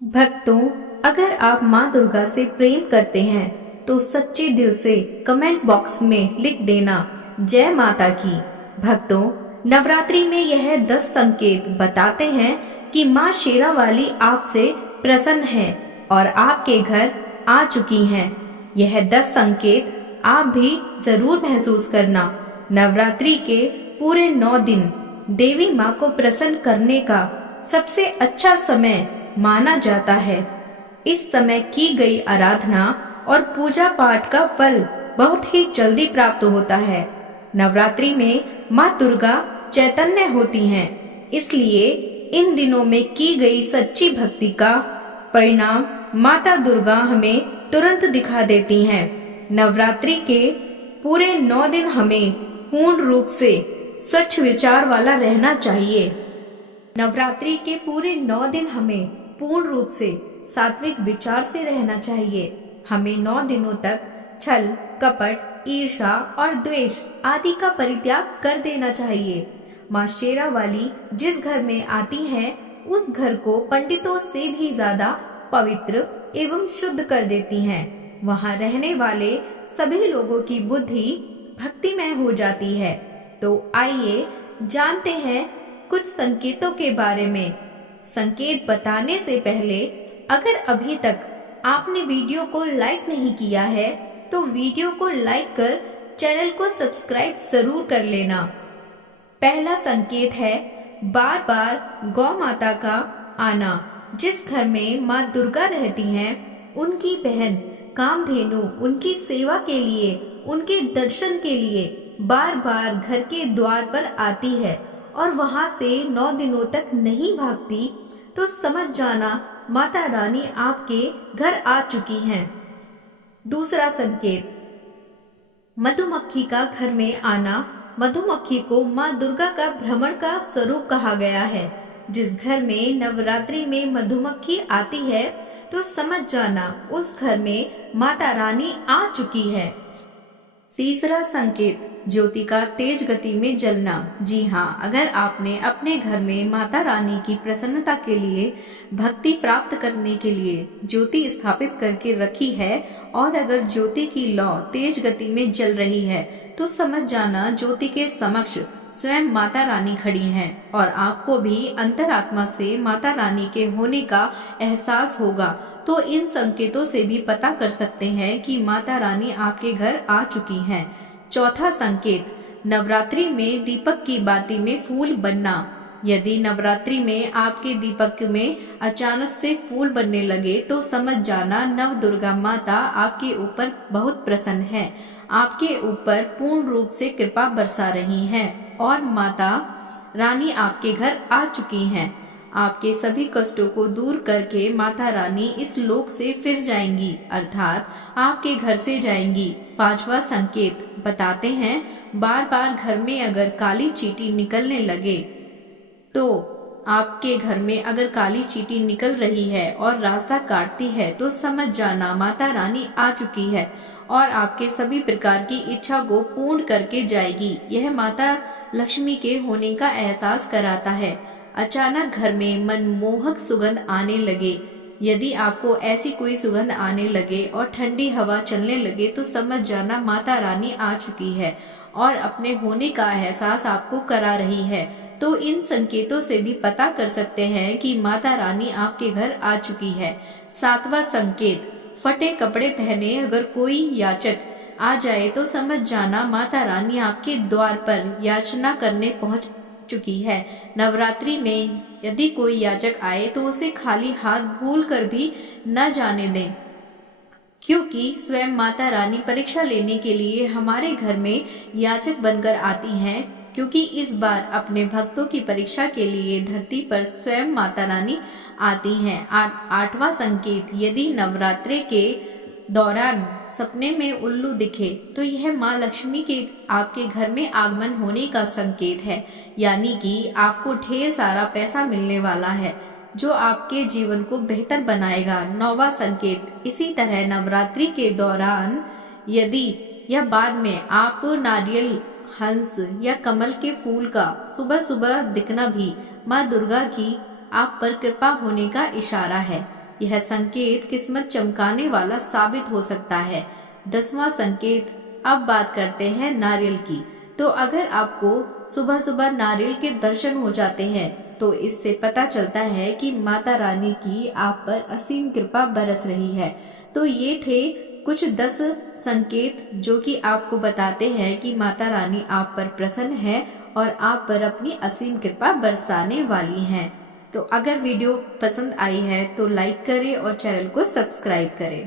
भक्तों, अगर आप माँ दुर्गा से प्रेम करते हैं तो सच्चे दिल से कमेंट बॉक्स में लिख देना जय माता की। भक्तों, नवरात्रि में यह 10 संकेत बताते हैं कि माँ शेरा वाली आपसे प्रसन्न है और आपके घर आ चुकी हैं। यह 10 संकेत आप भी जरूर महसूस करना। नवरात्रि के पूरे 9 दिन देवी माँ को प्रसन्न करने का सबसे अच्छा समय माना जाता है। इस समय की गई आराधना और पूजा पाठ का फल बहुत ही जल्दी प्राप्त होता है। नवरात्रि में माँ दुर्गा चैतन्य होती हैं, इसलिए इन दिनों में की गई सच्ची भक्ति का परिणाम माता दुर्गा हमें तुरंत दिखा देती हैं। नवरात्रि के पूरे 9 दिन हमें पूर्ण रूप से स्वच्छ विचार वाला रहना चाहिए। नवरात्रि के पूरे 9 दिन हमें पूर्ण रूप से सात्विक विचार से रहना चाहिए। हमें 9 दिनों तक छल, कपट, ईर्ष्या और द्वेष आदि का परित्याग कर देना चाहिए। माँ शेरा वाली जिस घर में आती हैं, उस घर को पंडितों से भी ज्यादा पवित्र एवं शुद्ध कर देती हैं। वहाँ रहने वाले सभी लोगों की बुद्धि भक्तिमय हो जाती है। तो आइए जानते हैं कुछ संकेतों के बारे में। संकेत बताने से पहले अगर अभी तक आपने वीडियो को लाइक नहीं किया है तो वीडियो को लाइक कर चैनल को सब्सक्राइब जरूर कर लेना। पहला संकेत है बार बार गौ माता का आना। जिस घर में माँ दुर्गा रहती हैं, उनकी बहन कामधेनु उनकी सेवा के लिए, उनके दर्शन के लिए बार बार घर के द्वार पर आती है और वहां से 9 दिनों तक नहीं भागती, तो समझ जाना माता रानी आपके घर आ चुकी हैं। दूसरा संकेत, मधुमक्खी का घर में आना। मधुमक्खी को माँ दुर्गा का भ्रमण का स्वरूप कहा गया है। जिस घर में नवरात्रि में मधुमक्खी आती है तो समझ जाना उस घर में माता रानी आ चुकी है। तीसरा संकेत, ज्योति का तेज गति में जलना। जी हाँ, अगर आपने अपने घर में माता रानी की प्रसन्नता के लिए, भक्ति प्राप्त करने के लिए ज्योति स्थापित करके रखी है और अगर ज्योति की लौ तेज गति में जल रही है तो समझ जाना ज्योति के समक्ष स्वयं माता रानी खड़ी हैं और आपको भी अंतरात्मा से माता रानी के होने का एहसास होगा। तो इन संकेतों से भी पता कर सकते हैं कि माता रानी आपके घर आ चुकी हैं। चौथा संकेत, नवरात्रि में दीपक की बाती में फूल बनना। यदि नवरात्रि में आपके दीपक में अचानक से फूल बनने लगे तो समझ जाना नव दुर्गा माता आपके ऊपर बहुत प्रसन्न है, आपके ऊपर पूर्ण रूप से कृपा बरसा रही हैं और माता रानी आपके घर आ चुकी हैं। आपके सभी कष्टों को दूर करके माता रानी इस लोक से फिर जाएंगी, अर्थात आपके घर से जाएंगी। पांचवा संकेत बताते हैं, बार बार घर में अगर काली चींटी निकलने लगे, तो आपके घर में अगर काली चींटी निकल रही है और रास्ता काटती है तो समझ जाना माता रानी आ चुकी है और आपके सभी प्रकार की इच्छा को पूर्ण करके जाएगी। यह माता लक्ष्मी के होने का एहसास कराता है। अचानक घर में मनमोहक सुगंध आने लगे। यदि आपको ऐसी कोई सुगंध आने लगे और ठंडी हवा चलने लगे तो समझ जाना माता रानी आ चुकी है और अपने होने का एहसास आपको करा रही है। तो इन संकेतों से भी पता कर सकते हैं कि माता रानी आपके घर आ चुकी है। सातवां संकेत, फटे कपड़े पहने अगर कोई याचक आ जाए तो समझ जाना माता रानी आपके द्वार पर याचना करने पहुंच चुकी है। नवरात्रि में यदि कोई याचक आए तो उसे खाली हाथ भूल कर भी न जाने दें, क्योंकि स्वयं माता रानी परीक्षा लेने के लिए हमारे घर में याचक बनकर आती हैं, क्योंकि इस बार अपने भक्तों की परीक्षा के लिए धरती पर स्वयं माता रानी आती हैं। आठवां संकेत, यदि नवरात्रि के दौरान सपने में उल्लू दिखे तो यह माँ लक्ष्मी के आपके घर में आगमन होने का संकेत है, यानी कि आपको ढेर सारा पैसा मिलने वाला है जो आपके जीवन को बेहतर बनाएगा। नौवां संकेत, इसी तरह नवरात्रि के दौरान यदि या बाद में आप नारियल, हंस या कमल के फूल का सुबह सुबह दिखना भी माँ दुर्गा की आप पर कृपा होने का इशारा है। यह संकेत किस्मत चमकाने वाला साबित हो सकता है। 10वां संकेत, अब बात करते हैं नारियल की। तो अगर आपको सुबह सुबह नारियल के दर्शन हो जाते हैं तो इससे पता चलता है कि माता रानी की आप पर असीम कृपा बरस रही है। तो ये थे कुछ 10 संकेत जो कि आपको बताते हैं कि माता रानी आप पर प्रसन्न है और आप पर अपनी असीम कृपा बरसाने वाली हैं। तो अगर वीडियो पसंद आई है तो लाइक करें और चैनल को सब्सक्राइब करें।